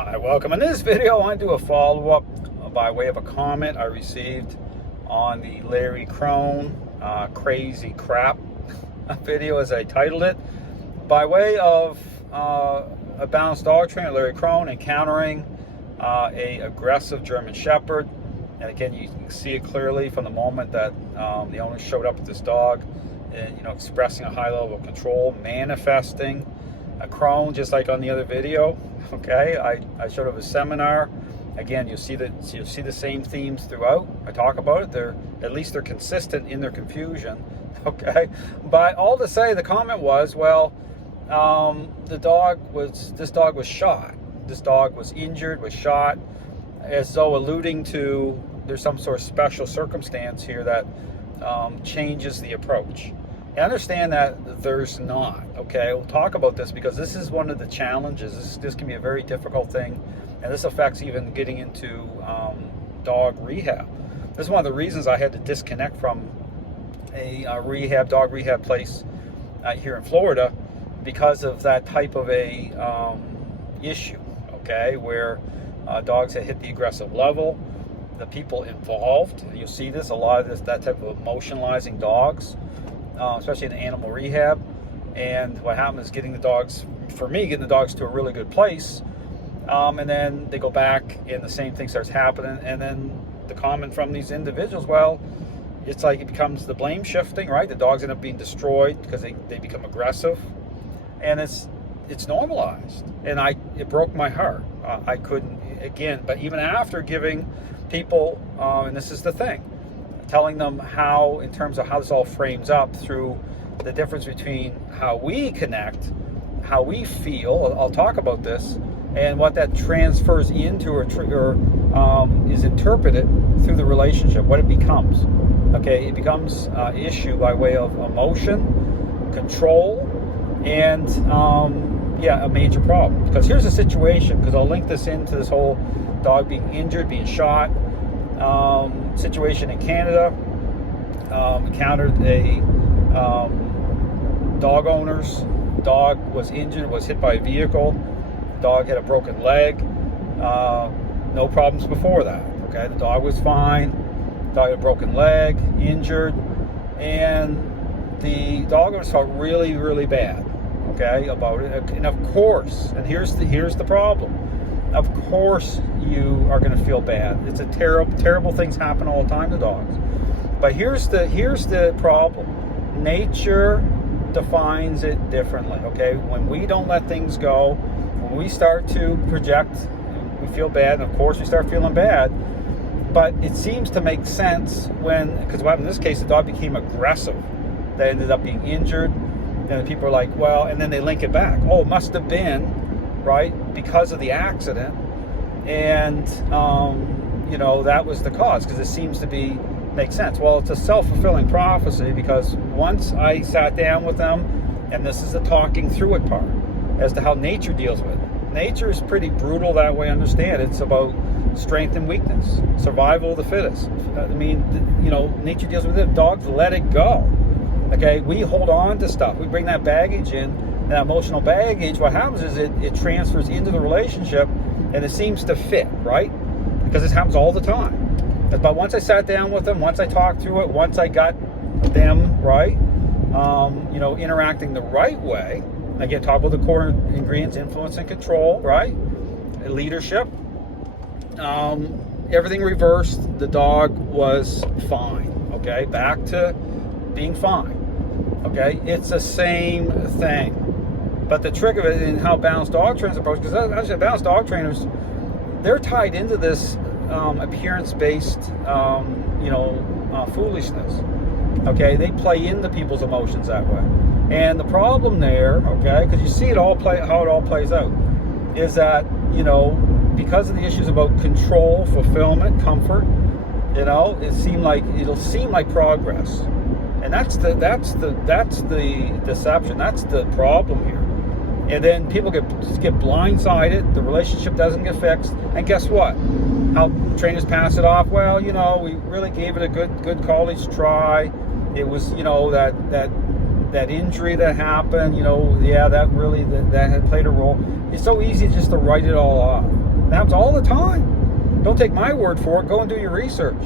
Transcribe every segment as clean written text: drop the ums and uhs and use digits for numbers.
Hi, welcome. In this video, I want to do a follow-up by way of a comment I received on the Larry Krohn Crazy Crap video, as I titled it, by way of a balanced dog trainer, Larry Krohn, encountering a aggressive German Shepherd. And again, you can see it clearly from the moment that the owner showed up with this dog, and expressing a high level of control, manifesting a Krohn, just like on the other video. Okay, I showed up a seminar. Again, you'll see the same themes throughout. I talk about it. At least they're consistent in their confusion. Okay, but all to say, the comment was, well, this dog was shot. This dog was injured, was shot, as though alluding to there's some sort of special circumstance here that changes the approach. I understand that there's not. Okay, we'll talk about this because this is one of the challenges. This can be a very difficult thing, and this affects even getting into dog rehab. This is one of the reasons I had to disconnect from a dog rehab place here in Florida, because of that type of a issue. Okay, where dogs had hit the aggressive level, the people involved. You'll see this a lot of that type of emotionalizing dogs. Especially in animal rehab. And what happens is getting the dogs to a really good place, and then they go back and the same thing starts happening. And then the comment from these individuals, well, it's like it becomes the blame shifting, right? The dogs end up being destroyed because they become aggressive, and it's normalized. And it broke my heart. I couldn't, again, but even after giving people, and this is the thing, telling them how, in terms of how this all frames up through the difference between how we connect, how we feel, I'll talk about this, and what that transfers into or is interpreted through the relationship, what it becomes. Okay, it becomes an issue by way of emotion, control, and a major problem. Because here's the situation, because I'll link this into this whole dog being injured, being shot, situation in Canada. Encountered a dog was injured, was hit by a vehicle. Dog had a broken leg. No problems before that. Okay, the dog was fine. Dog had a broken leg, injured, and the dog owners felt really, really bad. Okay, about it. And of course, and here's the problem. Of course you are going to feel bad. It's a terrible things happen all the time to dogs. But here's the problem. Nature defines it differently. Okay, when we don't let things go, when we start to project, we feel bad, and of course we start feeling bad. But it seems to make sense because what happened in this case, the dog became aggressive. They ended up being injured, and people are like, well, and then they link it back. Oh, it must have been, right, because of the accident, and that was the cause, because it seems to make sense. Well, it's a self-fulfilling prophecy, because once I sat down with them, and this is the talking through it part, as to how nature deals with it. Nature is pretty brutal that way. Understand, it's about strength and weakness, survival of the fittest. I mean, nature deals with it. Dogs let it go. Okay, we hold on to stuff. We bring that baggage in. That emotional baggage, what happens is it transfers into the relationship, and it seems to fit, right? Because this happens all the time. But once I sat down with them, once I talked through it, once I got them right, interacting the right way, again, talk about the core ingredients: influence and control, right? Leadership. Everything reversed. The dog was fine. Okay, back to being fine. Okay, it's the same thing. But the trick of it in how balanced dog trainers approach, because actually balanced dog trainers, they're tied into this appearance-based, foolishness. Okay, they play into people's emotions that way. And the problem there, okay, because you see how it all plays out, is that because of the issues about control, fulfillment, comfort, it'll seem like progress. And that's the deception. That's the problem here. And then people get blindsided. The relationship doesn't get fixed. And guess what? How trainers pass it off. Well, we really gave it a good college try. It was, that injury that happened. That had played a role. It's so easy just to write it all off. It happens all the time. Don't take my word for it. Go and do your research.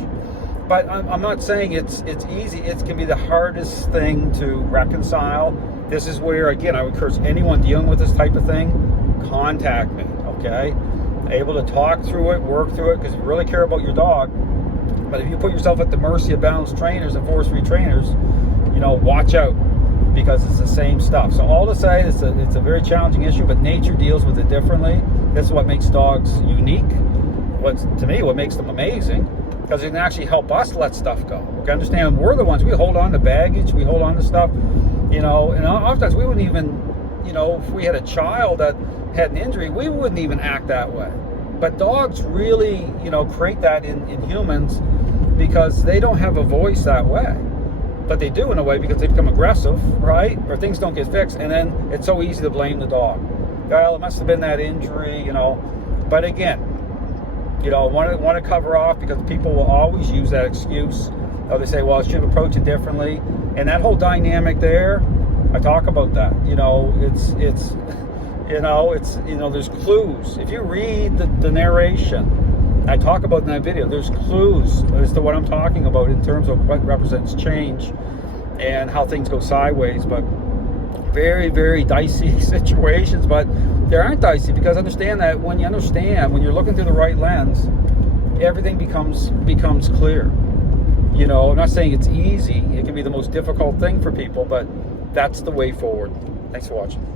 But I'm not saying it's easy. It can be the hardest thing to reconcile. This is where, again, I would encourage anyone dealing with this type of thing, contact me, okay? Able to talk through it, work through it, because you really care about your dog. But if you put yourself at the mercy of balanced trainers and force-free trainers, you know, watch out, because it's the same stuff. So all to say, it's a very challenging issue, but nature deals with it differently. This is what makes dogs unique. To me, what makes them amazing, because it can actually help us let stuff go. Okay, understand, we're the ones, we hold on to baggage, we hold on to stuff, you know, and oftentimes we wouldn't even, you know, if we had a child that had an injury, we wouldn't even act that way. But dogs really, you know, create that in humans, because they don't have a voice that way. But they do in a way, because they become aggressive, right? Or things don't get fixed, and then it's so easy to blame the dog. Well, it must have been that injury, you know. But again, you know, want to cover off, because people will always use that excuse. They say, well, I should approach it differently. And that whole dynamic there, I talk about that. You know, it's there's clues. If you read the narration, I talk about in that video, there's clues as to what I'm talking about in terms of what represents change and how things go sideways. But very, very dicey situations. But they aren't dicey, because understand that when you're looking through the right lens, everything becomes clear. You know, I'm not saying it's easy. It can be the most difficult thing for people, but that's the way forward. Thanks for watching.